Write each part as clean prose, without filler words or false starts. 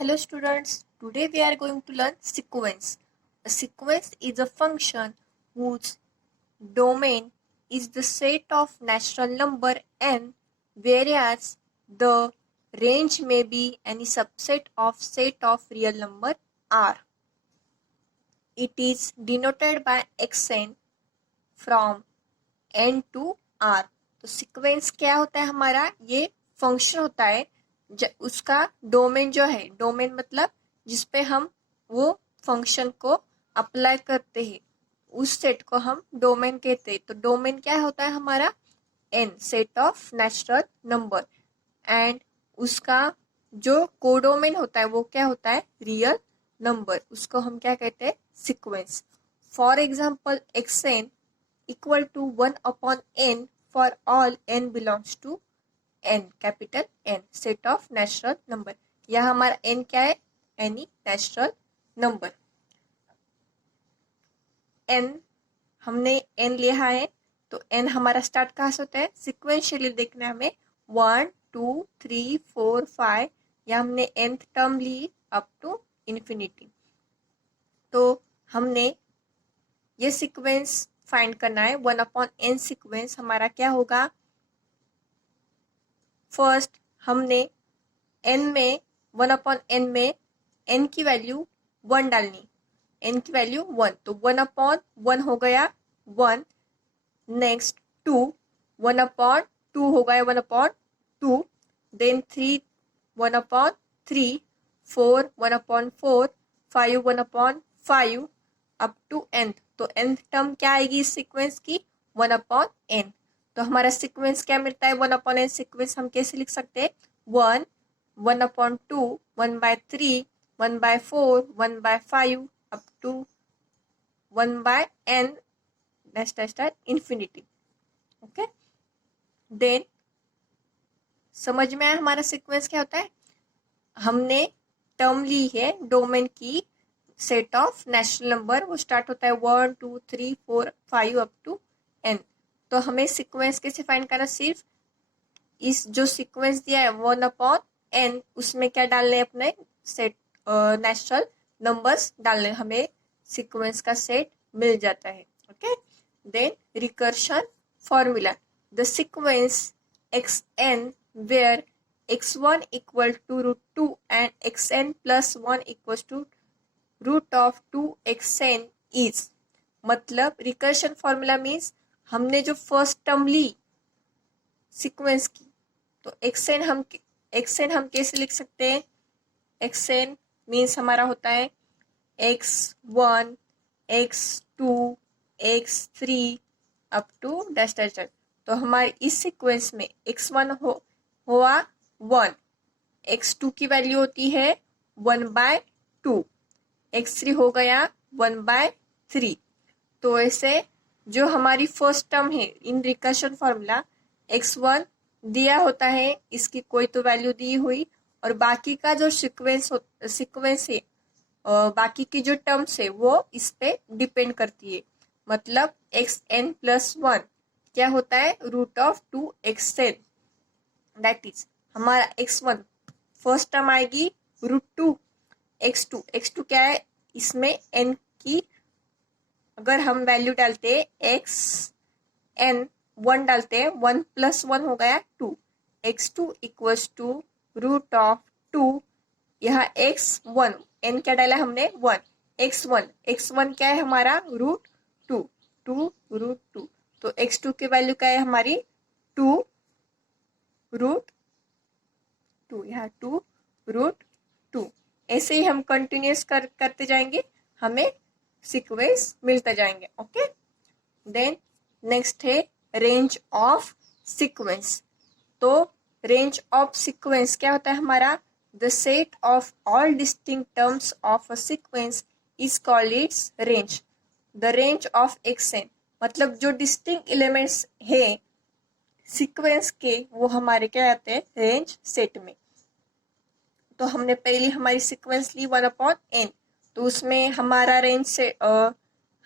Hello students, today we are going to learn sequence. A sequence is a function whose domain is the set of natural number n, whereas the range may be any subset of set of real number r. It is denoted by xn from n to r. तो sequence क्या होता है हमारा, ये function होता है उसका domain जो है, डोमेन मतलब जिस पे हम वो फंक्शन को अप्लाई करते हैं, उस सेट को हम डोमेन कहते हैं। तो डोमेन क्या होता है हमारा, n set of natural number, and उसका जो कोडोमेन होता है वो क्या होता है, रियल नंबर। उसको हम क्या कहते हैं, sequence. For example xn equal to 1 upon n for all n belongs to n, capital n, set of natural number. यह हमारा n क्या है, एनी नेचुरल नंबर। n हमने n लिया है, तो n हमारा स्टार्ट कहाँ से होता है, सिक्वेंशियली देखना है हमें। 1 2 3 4 5, या हमने nth टर्म ली अप टू इन्फिनिटी। तो हमने ये सीक्वेंस फाइंड करना है। 1 अपॉन n सीक्वेंस हमारा क्या होगा, फर्स्ट हमने n में 1 अपॉन n में n की वैल्यू 1 डालनी, n की वैल्यू 1, तो 1 अपॉन 1 हो गया 1। नेक्स्ट 2, 1 अपॉन 2 हो गया 1 upon 2। Then 3, 1 upon 3, 4, 1 upon 4, 5, 1 upon 5, up to nth। तो nth टर्म क्या आएगी इस सीक्वेंस की, 1 अपॉन n। तो हमारा सीक्वेंस क्या मिलता है, 1 अपॉन n सीक्वेंस हम कैसे लिख सकते हैं, 1, 1 upon 2, 1 by 3, 1 by 4, 1 by 5, up to 1 by n dash dash dash infinity. Okay, then समझ में आया हमारा सीक्वेंस क्या होता है। हमने टर्म ली है डोमेन की, सेट ऑफ नेचुरल नंबर, वो स्टार्ट होता है 1 2 3 4 5 अप टू n। तो हमें सीक्वेंस कैसे फाइंड करना, सिर्फ इस जो सीक्वेंस दिया है 1 अपॉन n, उसमें क्या डालने, अपने सेट नेचुरल नंबर्स डालने, हमें सीक्वेंस का सेट मिल जाता है। Okay, then recursion formula, the sequence xn where x1 equal to root 2 and xn plus 1 equals to root of 2xn is, मतलब रिकर्शन फॉर्मूला मीन्स हमने जो फर्स्ट टर्म ली sequence की, तो xn हम कैसे लिख सकते हैं, xn मीन्स हमारा होता है x1 x2 x3 up to dash dash dash. तो हमारे इस सीक्वेंस में x1 हुआ 1, x2 की वैल्यू होती है 1/2, x3 हो गया 1/3। तो ऐसे जो हमारी फर्स्ट टर्म है इन रिकर्शन फॉर्मूला, x1 दिया होता है, इसकी कोई तो वैल्यू दी हुई, और बाकी का जो सीक्वेंस है, बाकी की जो टर्म्स है वो इस पे डिपेंड करती है। मतलब xn प्लस 1 क्या होता है, root of 2xn, that is हमारा x1 फर्स्ट टर्म आएगी रूट 2, x2 क्या है, इसमें n की अगर हम वैल्यू डालते x n 1 डालते हैं, 1 प्लस 1 हो गया 2, x2 equals to root of 2, यहाँ x1 n क्या डाला हमने 1, x1 क्या है हमारा रूट 2, रूट 2, तो x2 की वैल्यू क्या है हमारी 2 रूट 2, यहाँ 2 रूट 2। ऐसे ही हम कंटिन्यूस करते जाएंगे, हमें सीक्वेंस मिलते जाएंगे। ओके, देन नेक्स्ट है रेंज ऑफ सीक्वेंस। तो रेंज ऑफ सीक्वेंस क्या होता है हमारा, the set of all distinct terms of a sequence is called its range. The range of xn, मतलब जो डिस्टिंक्ट एलिमेंट्स है सीक्वेंस के, वो हमारे क्या आते हैं, रेंज सेट में। तो हमने पहली हमारी सीक्वेंस ली 1 अपॉन n, तो उसमें हमारा रेंज से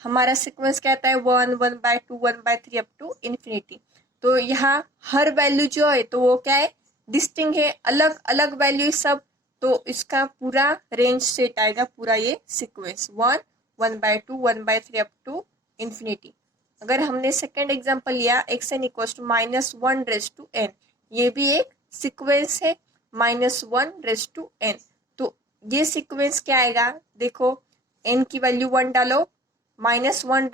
हमारा सीक्वेंस क्या आता है 1 1/2 1/3 अप टू इन्फिनिटी। तो यहाँ हर वैल्यू जो है तो वो क्या है, डिस्टिंक्ट है, अलग अलग वैल्यू सब तो इसका पूरा रेंज सेट आएगा, पूरा ये सीक्वेंस 1, 1/2, 1/3 अप टू इंफिनिटी। अगर हमने सेकेंड एग्जाम्पल लिया xn इक्वल्स टू -1 ये भी एक सीक्वेंस है -1 तो ये सीक्वेंस क्या आएगा, देखो n की वैल्यू 1 डालो, -1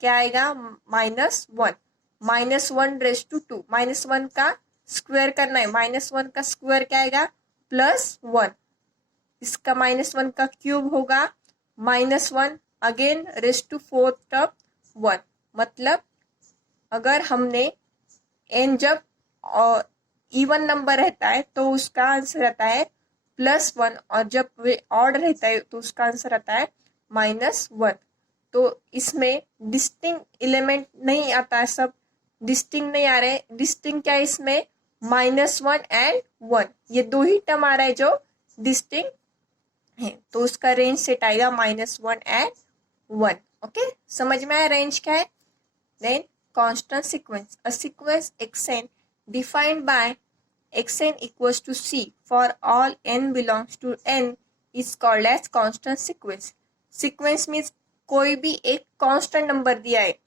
क्या आएगा, -1 -1 -1 का स्क्वायर करना है, -1 का स्क्वायर क्या आएगा, +1, इसका -1 का क्यूब होगा -1 अगेन ⁻⁴ टर्म 1। मतलब अगर हमने n जब इवन नंबर रहता है तो उसका आंसर रहता है +1 और जब वे ऑड रहता है तो उसका आंसर आता है -1। तो इसमें डिस्टिंक्ट एलिमेंट नहीं आता है, सब डिस्टिंक्ट नहीं आ रहे। डिस्टिंक्ट क्या है इसमें, -1 एंड 1, ये दो ही टर्म आ रहा है जो डिस्टिंक्ट है, तो उसका रेंज सेट आएगा -1 एंड 1। ओके, समझ में आया रेंज क्या है। Then constant sequence, a sequence xn defined by xn equals to c for all n belongs to n is called as constant sequence। sequence means कोई भी एक कांस्टेंट नंबर दिया है,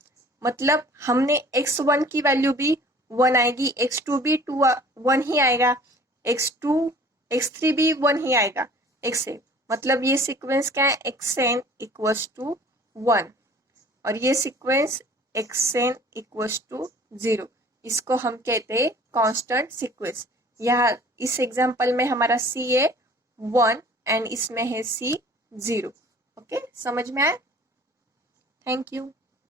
मतलब हमने x1 की वैल्यू भी 1 आएगी, x2 भी 1 ही आएगा, x2 x3 भी 1 ही आएगा, xn मतलब ये सीक्वेंस क्या है, xn इक्वल्स टू 1 और ये सीक्वेंस xn इक्वल्स टू 0, इसको हम कहते हैं कांस्टेंट सीक्वेंस। यहाँ इस एग्जांपल में हमारा c है 1 एंड इसमें है c 0। ओके, समझ में आया। Thank you.